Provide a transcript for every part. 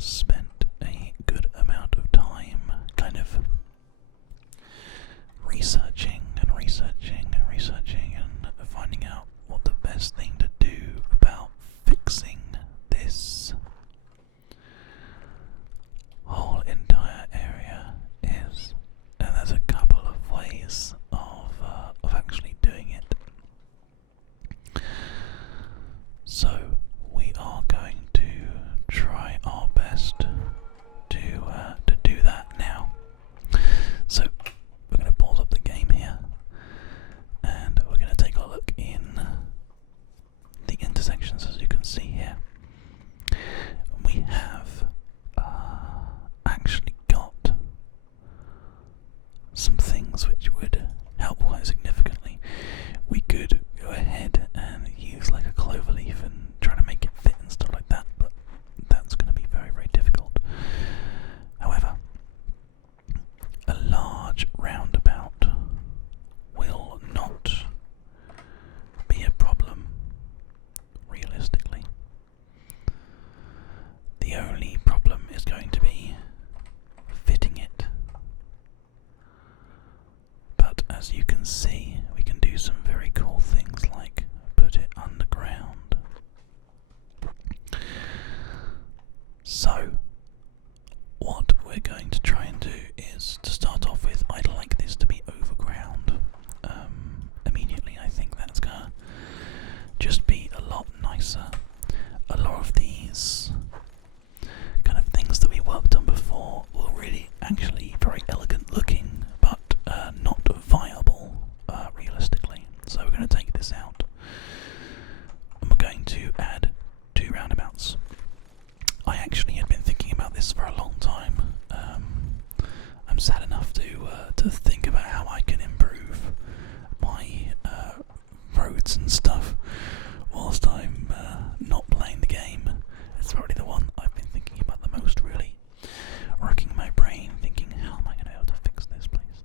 spent a good amount of time kind of researching and finding out what the best thing to do about fixing this whole entire area is. And there's a couple of ways of actually doing it. So we are going to try our best to do that now. So we're going to pause up the game here, and we're going to take a look in the intersections, as you can see here. We have actually got some things which would help quite significantly. We could go ahead and use like a clover leaf and try to make it fit and stuff like that, but that's going to be very, very difficult. However, a large roundabout will not be a problem, realistically. The only problem is going to be fitting it. But as you can see, we can do some very cool things like put it underground. So, what we're going to try and do is, to start off with, I'd like this to be overground. Immediately, I think that's gonna just be a lot nicer. A lot of these kind of things that we worked on before were really actually very elegant looking, but not viable realistically. So we're going to take this out, and we're going to add 2 roundabouts. I actually had been thinking about this for a long time. I'm sad enough to think about how I can improve my roads and stuff whilst I'm not playing the game. It's probably the one I've been thinking about the most, really. Racking my brain, thinking, how am I going to be able to fix this place?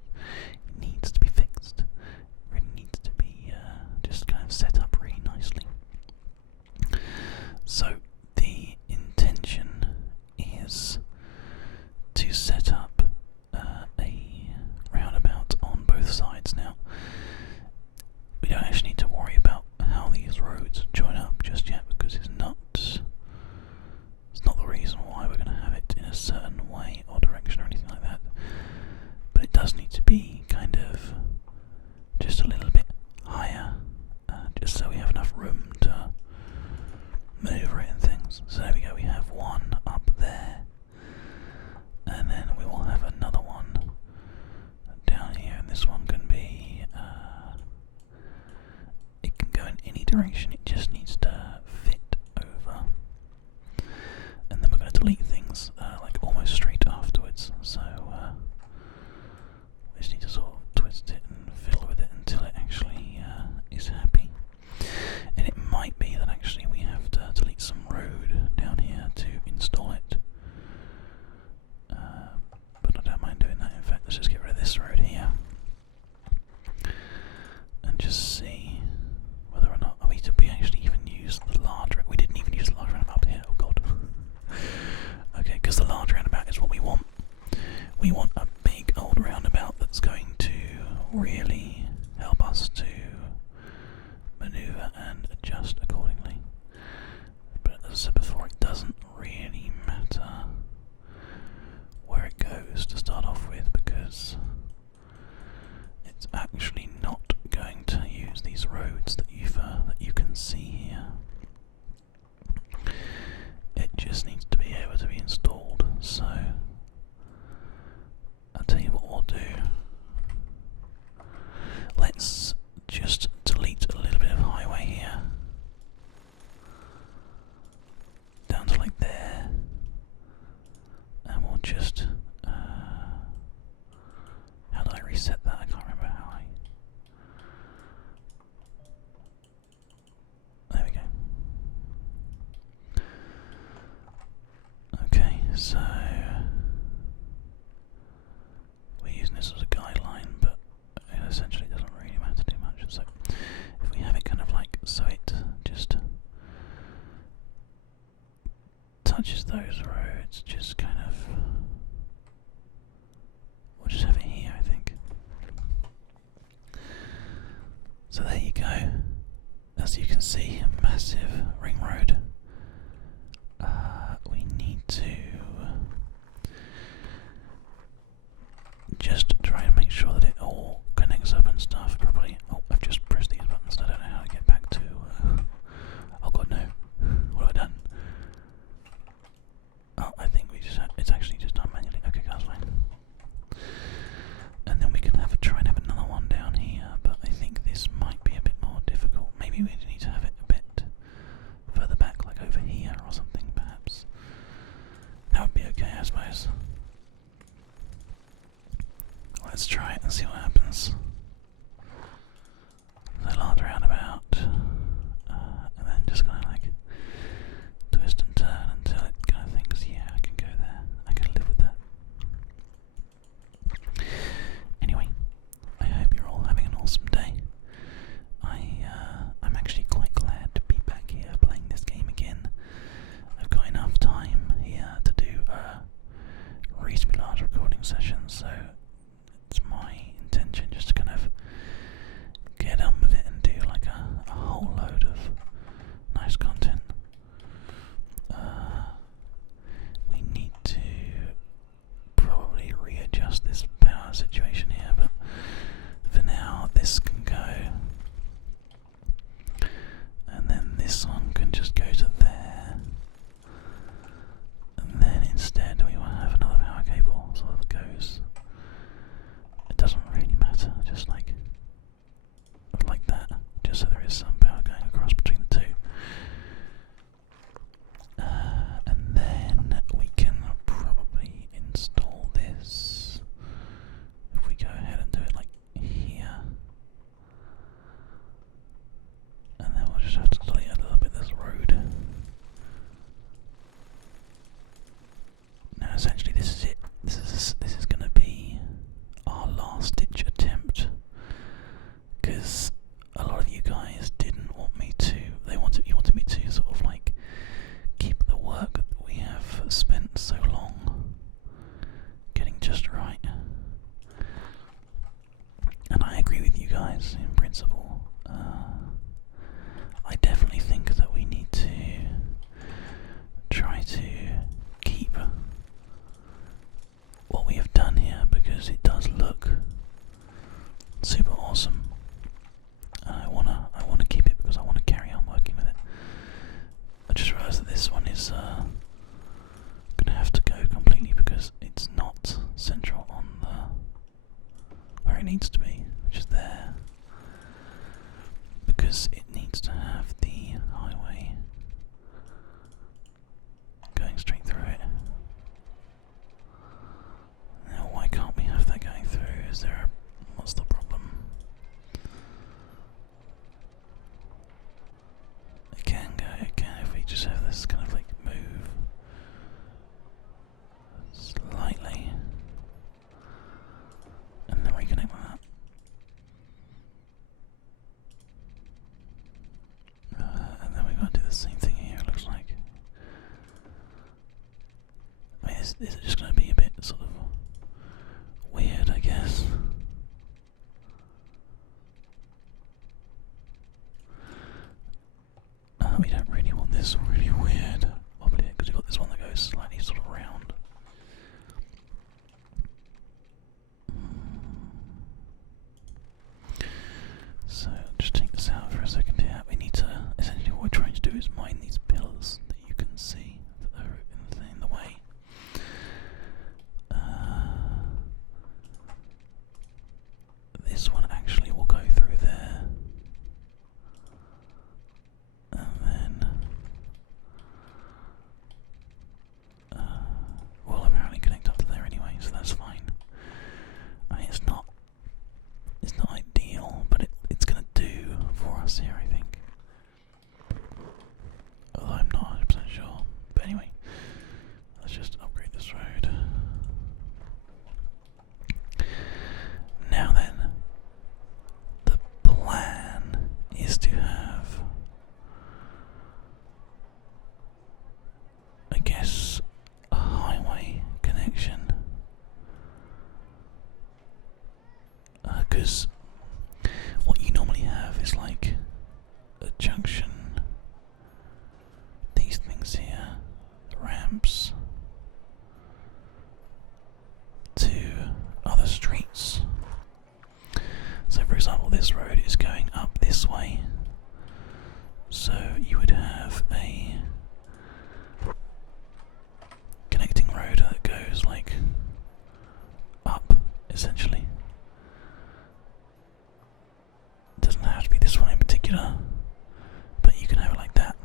It needs to be fixed. It really needs to be just kind of set up really nicely. So the intention is to set up a roundabout on both sides. Now, we don't actually need to worry about how these roads join up just yet, because it's not the reason why we're going to have it in a certain way or direction or anything like that. But it does need to be kind of just a little bit higher, just so we have enough room to maneuver it and things. So there we go, we have one up there, and then we will have another one down here, and this one can be it can go in any direction, it just needs to fit over. And then we're going to delete things like almost straight afterwards, so we just need to sort of twist it and fiddle with it until it actually is happy. And it might be that actually we have to delete some road down here to install it, but I don't mind doing that. In fact, let's just get rid of this road here and just see whether or not we actually even use the large. We didn't even use the large roundabout up here. Oh god. Okay, because the large roundabout is what we want. We want a big old roundabout that's going to really help us to maneuver and adjust accordingly. But as I said before, it doesn't really matter where it goes to start off with, because it's actually not going to use these roads that you can see here. It just needs to be able to be installed. So I'll tell you what we'll do. Let's just delete a little bit of highway here down to like there, and we'll just how did I reset that? I can't remember how I. There we go. Okay, so we're using this as a guideline, but it essentially doesn't really matter too much. So if we have it kind of like so, it just touches the those roads, just kind of... We'll just have it here, I think. So there you go. As you can see, a massive ring road. We need to just try and make sure that it all connects up and stuff properly. Oh, I've just pressed these buttons. I don't know how to get back to... oh god, no. What have I done? Oh, I think we just it's actually just done manually. Okay, that's fine. And then we can try and have another one down here, but I think this might be a bit more difficult. Maybe we need to have it a bit further back, like over here or something, perhaps. That would be okay, I suppose. Let's try it and see what happens. So large roundabout, and then just kind of like twist and turn until it kind of thinks, yeah, I can go there. I can live with that. Anyway, I hope you're all having an awesome day. I'm actually quite glad to be back here playing this game again. I've got enough time here to do a reasonably large recording session, so it's my intention just to kind of get on with it and do like a whole load of nice content. We need to probably readjust this power situation here, but for now this can go, and then this one can just go to there, and then instead we want to have another power cable so that goes. It doesn't really matter, just like that, just so there is some power going across between the two. And then we can probably install this if we go ahead and do it like here. And then we'll just have to delete a little bit of this road. Now essentially this is it. This is going to be our last ditch attempt, because a lot of you guys didn't want me to. You wanted me to sort of like keep the work that we have spent so long getting just right, and I agree with you guys in principle. I definitely think that we need to try to keep what we have done here, because it does look super awesome. I wanna keep it because I want to carry on working with it. I just realised that this one is gonna have to go completely because it's not central on where it needs to be, which is there. Because it needs to have the highway going straight through it. Now, why can't we have that going through? What's the problem? It can go, if we just have this kind of like move slightly and then reconnect with that. And then we've got to do the same thing here, it looks like. I mean, this is just going to be a bit sort of weird, I guess. We don't really want this really weird wobbly, because you've got this one that goes slightly sort of round. So just take this out for a second here. We need to, essentially what we're trying to do is mine these pillars that you can see that are in the way. because what you normally have is like a junction, these things here, ramps to other streets. So for example, this road is going up this way, so you would have a connecting road that goes like up, essentially. It doesn't have to be this one in particular, but you can have it like that.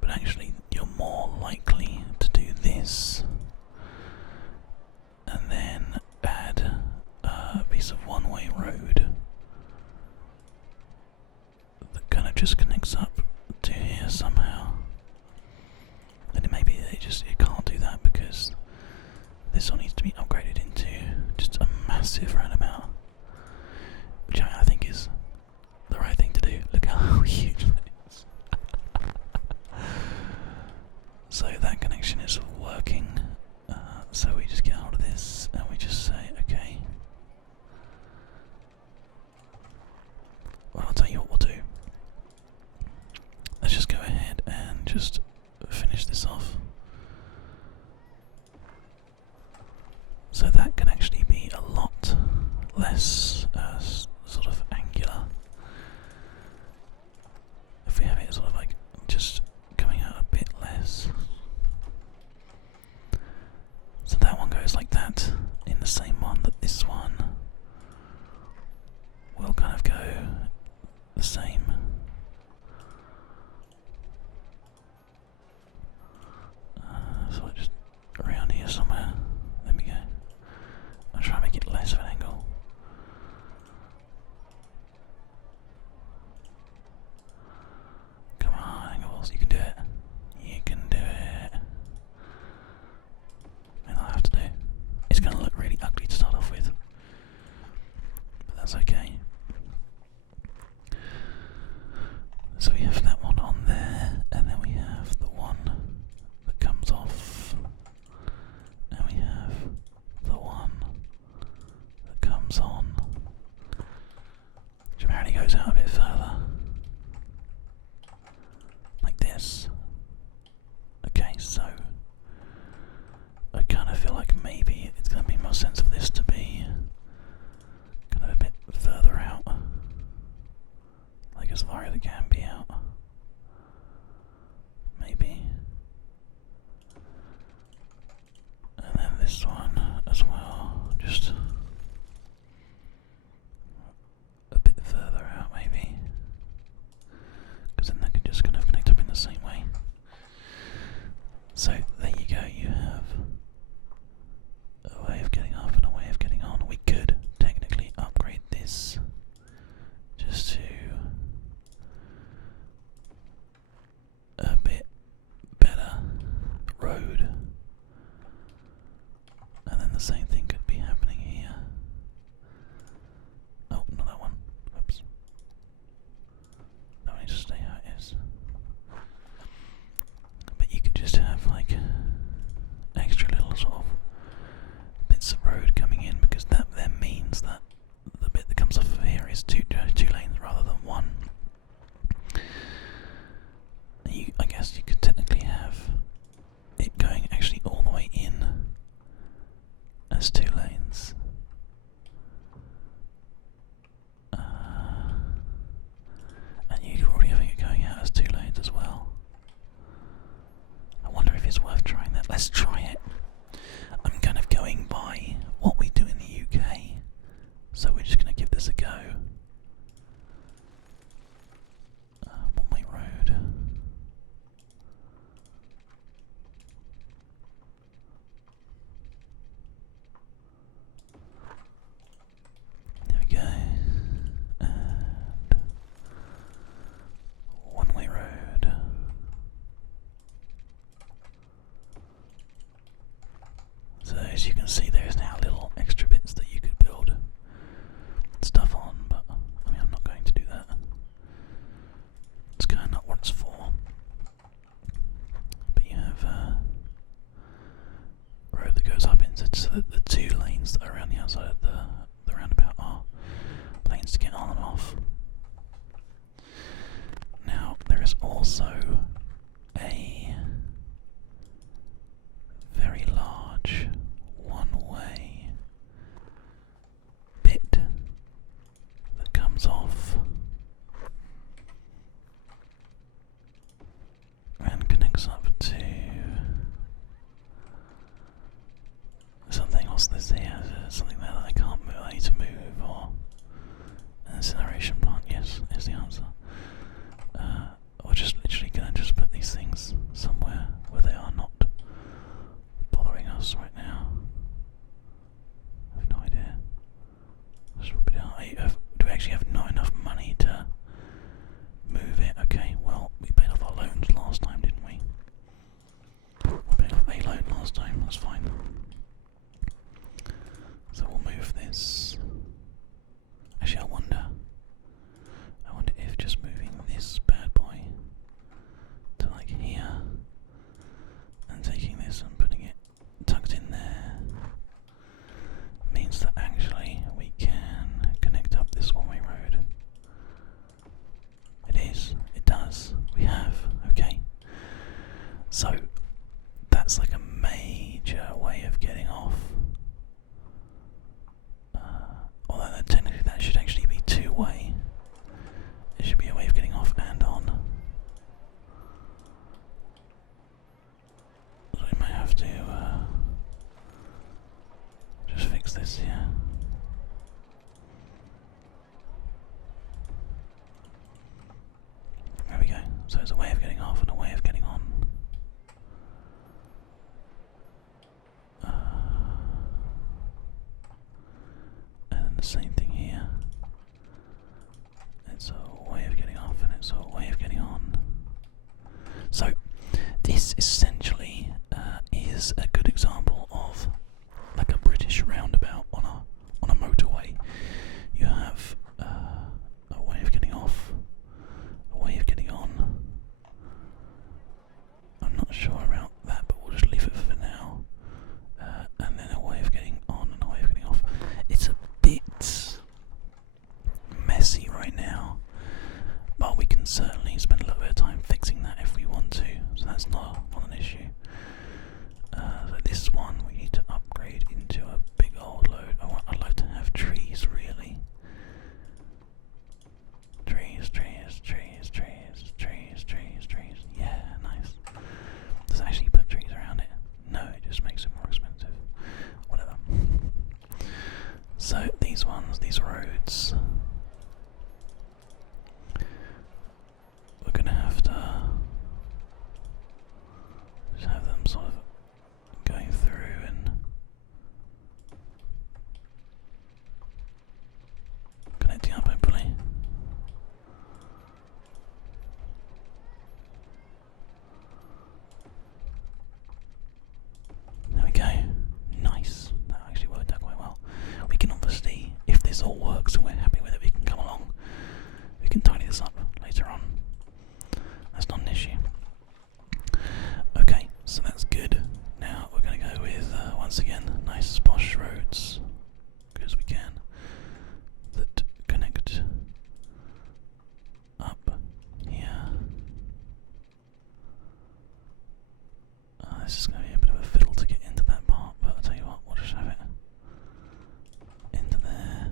But actually, you're more likely to do this and then add a piece of one-way road that kind of just connects up to here somehow. And maybe it can't do that because this all needs to be upgraded into just a massive roundabout, which I think is the right thing to do. Look how huge that is. So that connection is working. So we just get out of this and we just say, okay. Well, I'll tell you what we'll do. Let's just go ahead and just finish this off. So that can actually be a lot less sort of angular. If we have it sort of like just coming out a bit less. So that one goes like that in the same one that this one will kind of go the same. So just around here somewhere. There we go. I'll try and make it less of an angle. Come on, angles, you can do it. You can do it. And all I have to do. It's going to look really ugly to start off with. But that's okay. So we have that one on there, and then we have the one that comes off, and we have the one that comes on, which apparently goes out a bit further, like this. Okay, so I kind of feel like maybe it's going to make more sense for this to be kind of a bit further out, like as far as it can be out. Maybe. And then this one as well, just a bit further out maybe, because then that can just kind of connect up in the same way. So there you go, you have a way of getting off and a way of getting on. We could technically upgrade this just to a bit better road, and then the same thing could be happening here. Oh, not that one. Oops. That one needs to stay how it is. But you could just have like extra little sort of bits of road coming in, because that then means that the bit that comes off of here is two lanes rather than one. I guess you could technically have it going actually all the way in as 2 lanes. And you could probably have it going out as 2 lanes as well. I wonder if it's worth trying that. Let's try it. I'm kind of going by what we do in the UK, so we're just going to give this a go. One-way road. There we go. And one-way road. So as you can see, there's now little extra bits that you could build stuff on, but I mean, I'm not going to do that. It's kind of not what it's for. But you have a road that goes up into the 2 lanes that are around the outside of the roundabout. buttons to get on and off. Now, there is also a very large one-way bit that comes off and connects up to something. What's this here? Something that I can't move, I need to move, or an incineration plant? Yes, is the answer. We're just literally going to just put these things somewhere where they are not bothering us right now. I have no idea. Do we actually have not enough money to move it? Okay, well, we paid off our loans last time, didn't we? We paid off a loan last time, that's fine. So we'll move this. Actually, I wonder if just moving this bad boy to like here and taking this and putting it tucked in there means that actually we can connect up this one-way road. It does, we have, okay. So that's like a major way of getting off. Although technically that should actually be two-way. It should be a way of getting off and on. So we might have to just fix this here. There we go. So it's a way of getting off and a way of getting on. And then the same thing here. It's a way of getting off and it's a way of getting on. So this essentially is a good example of like a British roundabout on a motorway. You have a way of getting off, a way of getting on. I'm not sure about that, but we'll just leave it for now. And then a way of getting on and a way of getting off. It's a bit messy right now, but we can certainly spend a little bit of time fixing that if we want to, so that's not an issue. So this one we need to upgrade into a big old load. I'd like to have trees, really. Trees. Yeah, nice. Does it actually put trees around it? No, it just makes it more expensive. Whatever. So these roads, we're gonna have to just have them sort of going through and connecting up, hopefully. There we go. Nice. That actually worked out quite well. We can obviously, if this all works and we're happy with it, we can come along. We can tidy this up later on. That's not an issue. Okay, so that's good. Now we're going to go with, once again, nice posh roads, good as we can, that connect up here. This is going to be a bit of a fiddle to get into that part, but I'll tell you what, we'll just have it into there,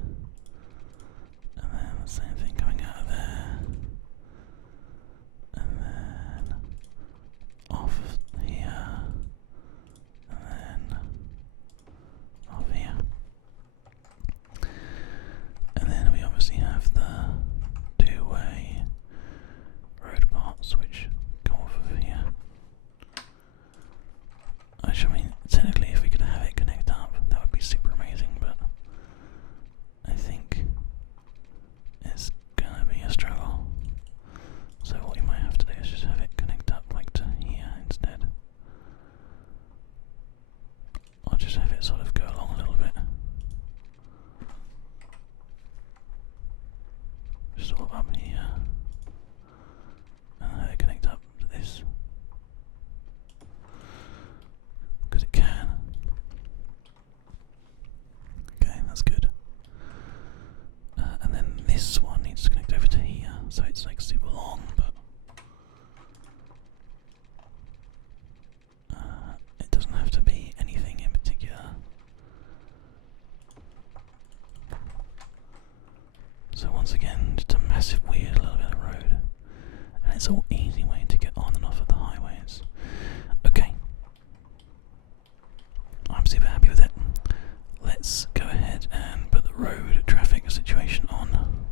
and then the same thing coming out of there, and then off here, and then off here. And then we obviously have the two-way road parts which come off of here. Which, I mean, technically if we could have it connect up, that would be super amazing, but I think it's gonna be a struggle. So what you might have to do is just have it connect up like to here instead. Or just have it sort of go along a little bit. Just sort of up here. And have it connect up to this. Because it can. Okay, that's good. And then this once again, just a massive weird little bit of road. And it's all easy way to get on and off of the highways. Okay. I'm super happy with it. Let's go ahead and put the road traffic situation on.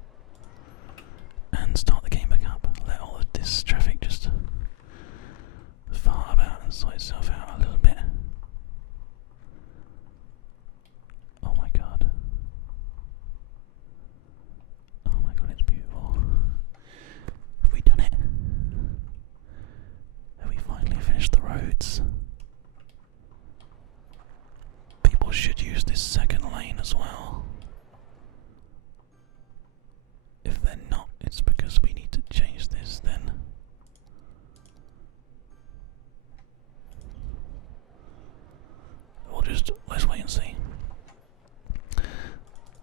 And start the game back up. Let all of this traffic just fart about and sort itself out a little bit. Oh my god. Oh my god, it's beautiful. Have we done it? Have we finally finished the roads? People should use this second lane as well. If they're not, it's because we need to change this then. Let's wait and see.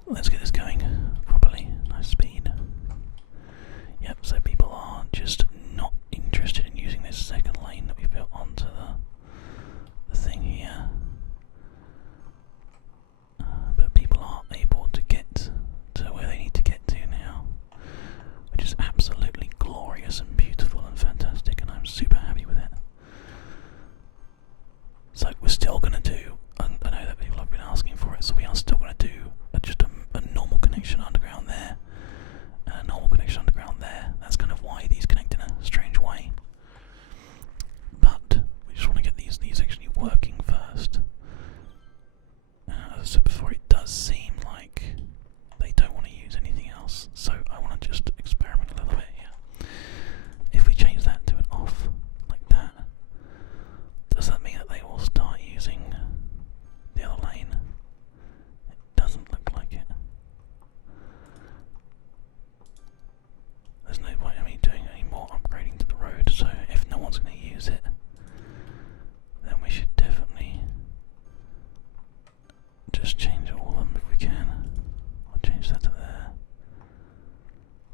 Let's get this going properly. Nice speed. Yep, so people are just not interested in using this second lane that we've built onto the thing here. But people are able to get to where they need to get to now, which is absolutely glorious and beautiful and fantastic, and I'm super happy with it. So we're still going to do, I know that people have been asking for it, so we are still going to do just a normal connection underground there, and a normal connection underground there. That's kind of why these connect in a strange way. But we just want to get these actually working first. As I said before, it does seem like they don't want to use anything else, so I want to just experiment a little bit here. If we change that to an off, like that, does that mean that they will start using the other lane? It doesn't look like it. There's no point in me doing any more upgrading to the road, so if no one's going to use it, then we should definitely just change all of them if we can. I'll change that to there,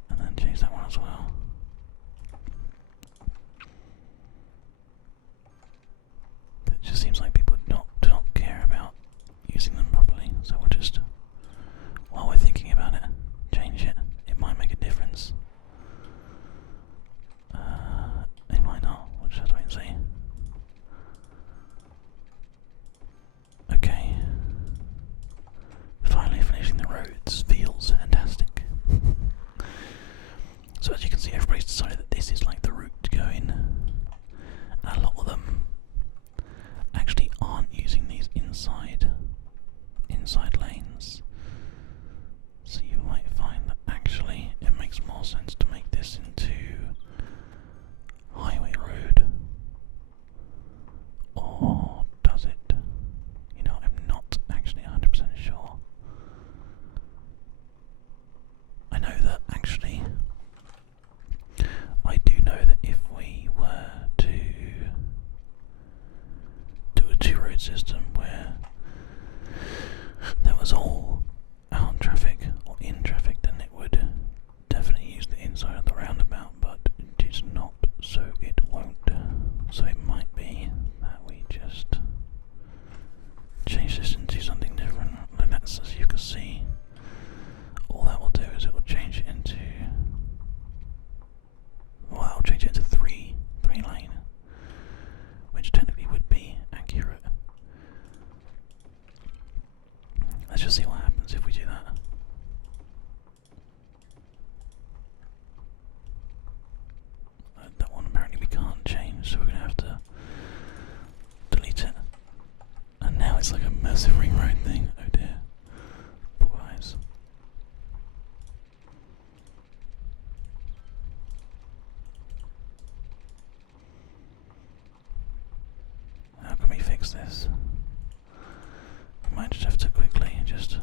and then change that one as well. But it just seems like people do not care about using them properly, so we'll just, while we're thinking about it, change it. It might make a difference. It might not. We'll just have to wait and see. Okay. Finally finishing the roads feels fantastic. So as you can see, everybody's decided that this is like the route to go in. And a lot of them actually aren't using these inside lanes. So you might find that actually it makes more sense to make this into highway road. Or does it? You know, I'm not actually 100% sure. I know that actually, I do know that if we were to do a two-road system where that was all out traffic or in traffic, then it would definitely use the inside of the roundabout, but it is not, so it won't. So it might be that we just change this into something different, and that's, as you can see, all that will do is it will change it into, well, I'll change it to three lane, which technically would be accurate. Let's just see what happens if we do that. That one apparently we can't change, so we're going to have to delete it. And now it's like a massive ring road thing. Oh dear. Poor guys. How can we fix this? We might just have to quickly just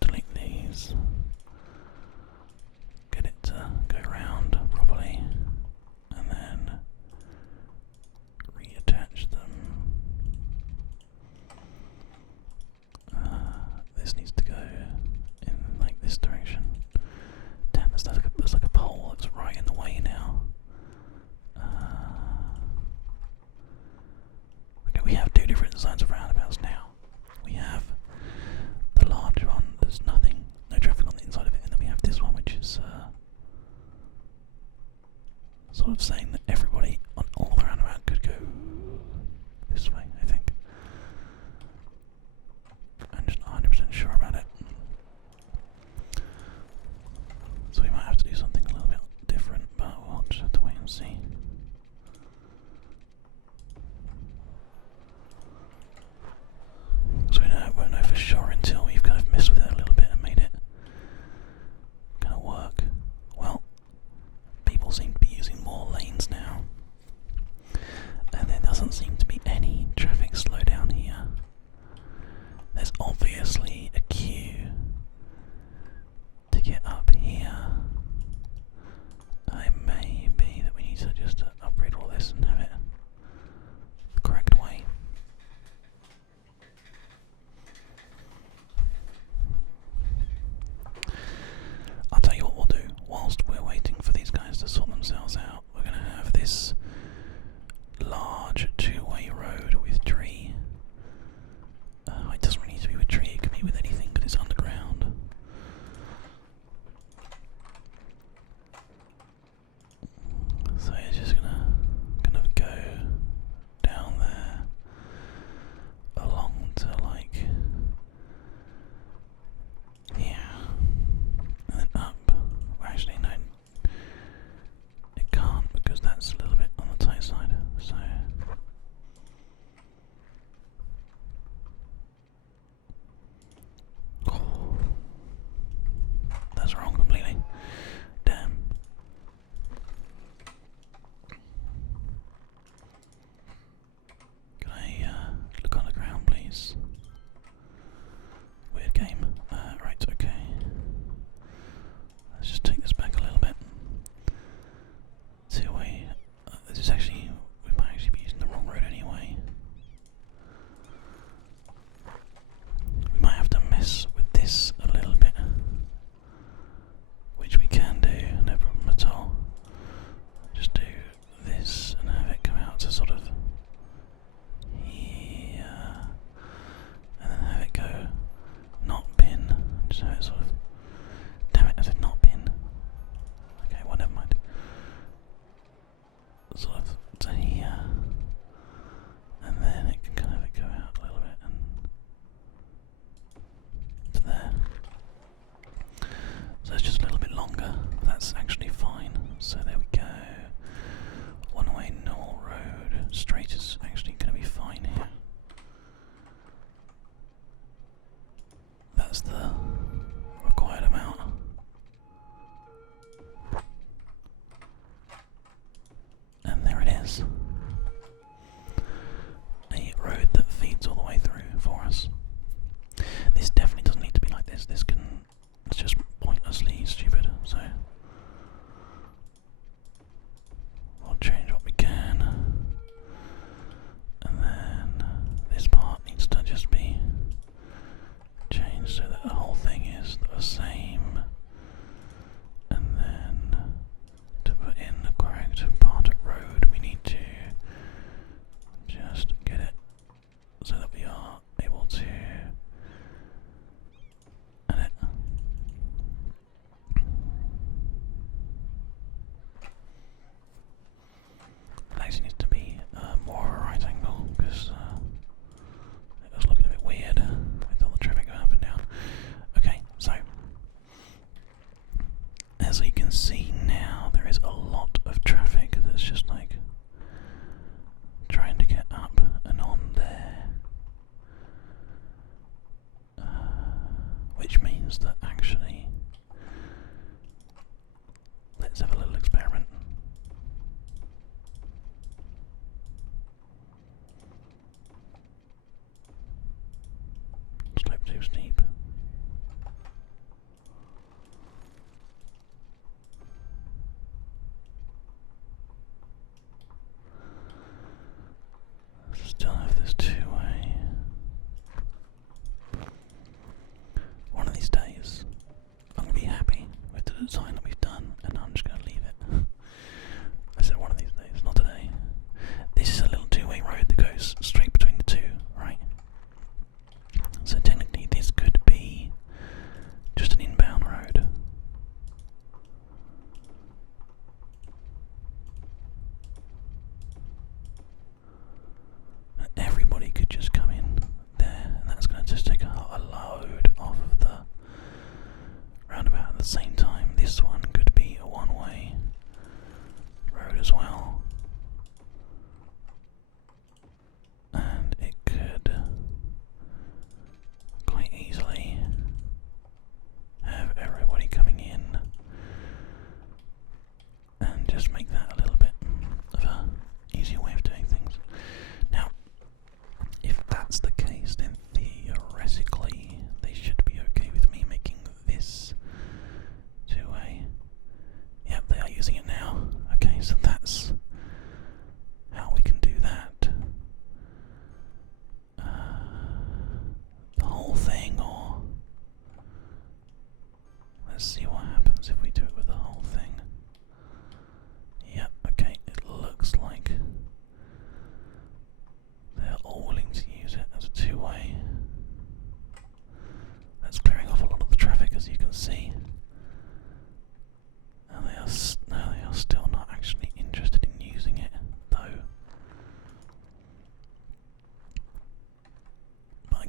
delete these. Get it to go round properly. And then reattach them. This needs to go in like this direction. Damn, there's like a pole that's right in the way now. Okay, we have two different designs of roundabouts now. We have the large one, there's no traffic on the inside of it, and then we have this one which is sort of saying that everybody on all the roundabout could go this way, I think. I'm just not 100% sure about it. So we might have to do something a little bit different, but we'll just have to wait and see. So we won't know for sure until we've kind of messed with it a little bit and made it kind of work. Well, people seem to be using more lanes now.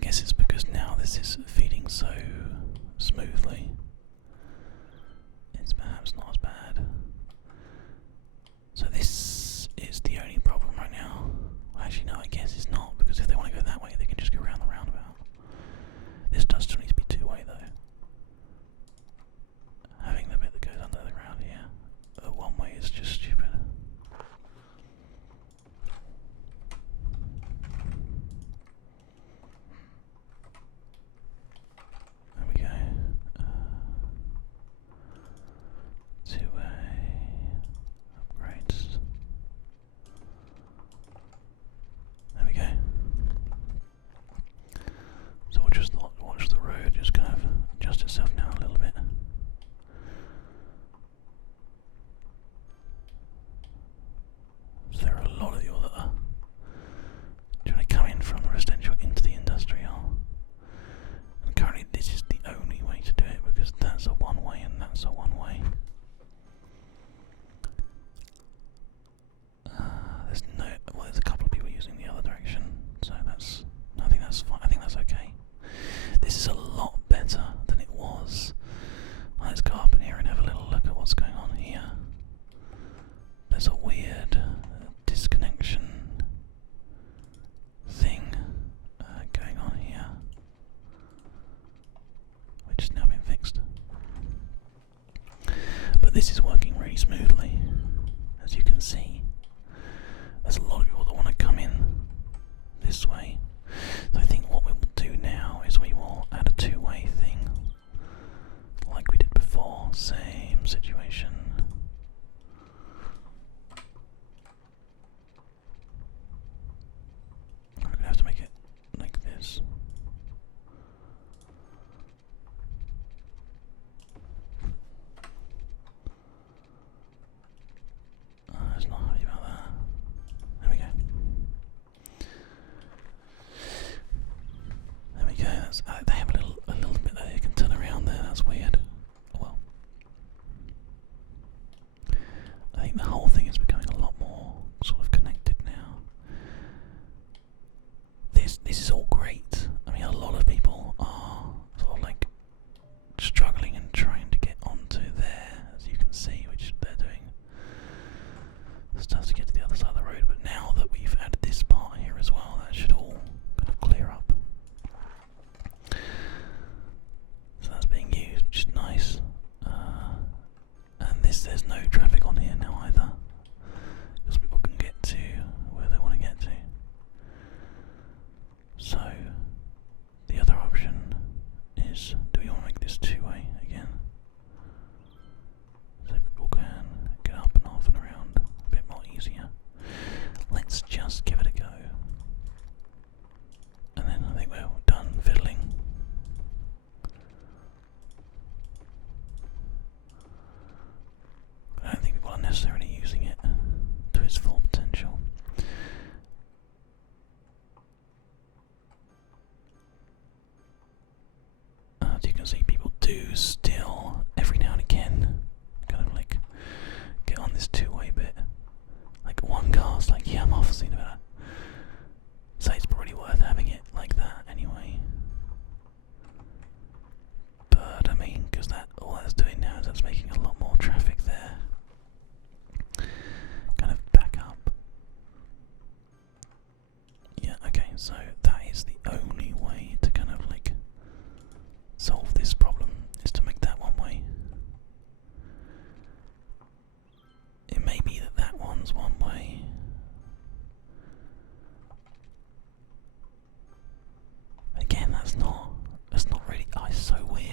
guess it's because now this is feeding so smoothly. It's perhaps not as bad. So this is the only problem right now. Well, actually, no, I guess it's not, because if they want to go that way, they can just go around the roundabout. This does still need to be two-way, though. Having the bit that goes under the ground here, the one-way is just stupid. There we go. Two-way upgrades. There we go. So we'll just watch the road just kind of adjust itself now a little bit. So there are a lot of you that are trying to come in from the residential into the industrial. And currently this is the only way to do it, because that's a one-way and that's a one-way. There's a couple of people using the other direction, so I think that's fine. I think that's okay. This is a lot better than it was. Let's go up in here and have a little look at what's going on here. There's a weird disconnection thing going on here, which has now been fixed. But this is working really smoothly, as you can see. There's a lot of people that want to come in this way. So I think what we will do now is we will add a two-way thing, like we did before. Same situation. I'm going to have to make it like this. It's not happy about that. There we go. There we go. They have a little bit that they can turn around there. That's weird. Well, I think the whole thing is becoming a lot more sort of connected now. This is all great. I mean, a lot of people are sort of like struggling and trying to get onto there, as you can see, which they're doing. Starts to get to the other side of the road, but now that we've added this part here as well, that should all kind of clear up. So that's being used, which is nice. And there's no traffic on here now either, because people can get to where they want to get to. So the other option is, do we want to make this two-way again? So people can get up and off and around a bit more easier. Let's just give it a go. And then I think we're done fiddling. I don't think people are necessarily using it to its full potential. As you can see, people do still, every now and again, kind of like get on this two-way bit. Like one car's like, yeah, I'm off, seen about it. So it's probably worth having it like that anyway. But I mean, because all that's doing now is that's making a lot more traffic there. Kind of back up. Yeah, okay, so that is the only way to kind of like solve this problem, is to make that one way. It may be that one's one way. Again, that's not really, it's so weird.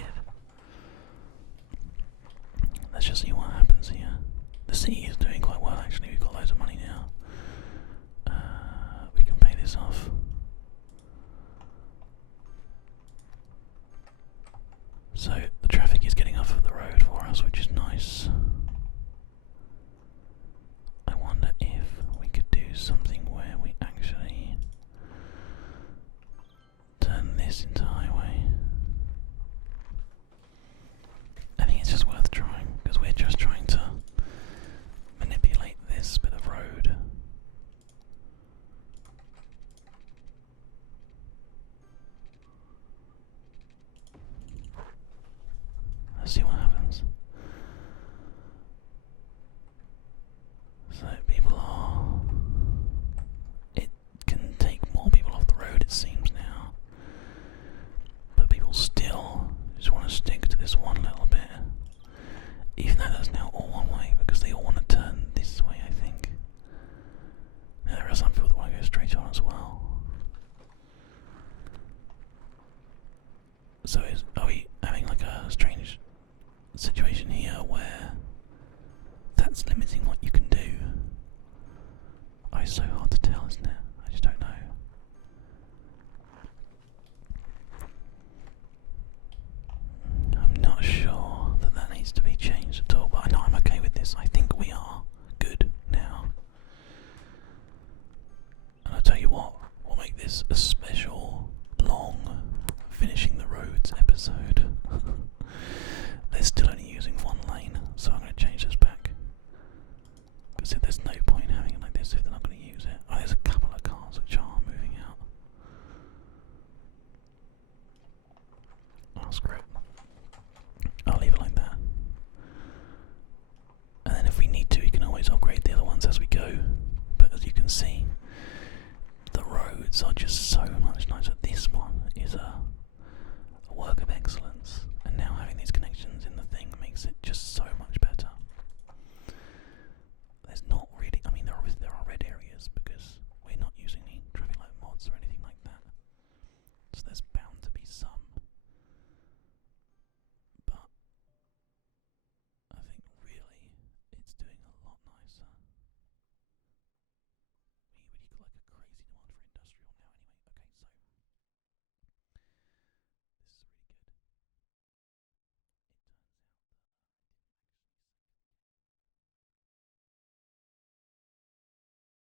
Let's just see what happens here. The city is doing quite well actually, we've got loads of money now. We can pay this off. So are we having like a strange situation here where that's limiting what you can do? Oh, it's so hard to tell, isn't it? I just don't know. I'm not sure that needs to be changed at all, but I know I'm okay with this. I think we are good now. And I'll tell you what, we'll make this a special, long, finishing the roads episode. They're still only using one lane, so I'm going to change this back. Because there's no point having it like this if they're not going to use it. Oh, there's a couple of cars which are moving out. Oh, screw it. I'll leave it like that. And then if we need to, we can always upgrade the other ones as we go. But as you can see, the roads are just so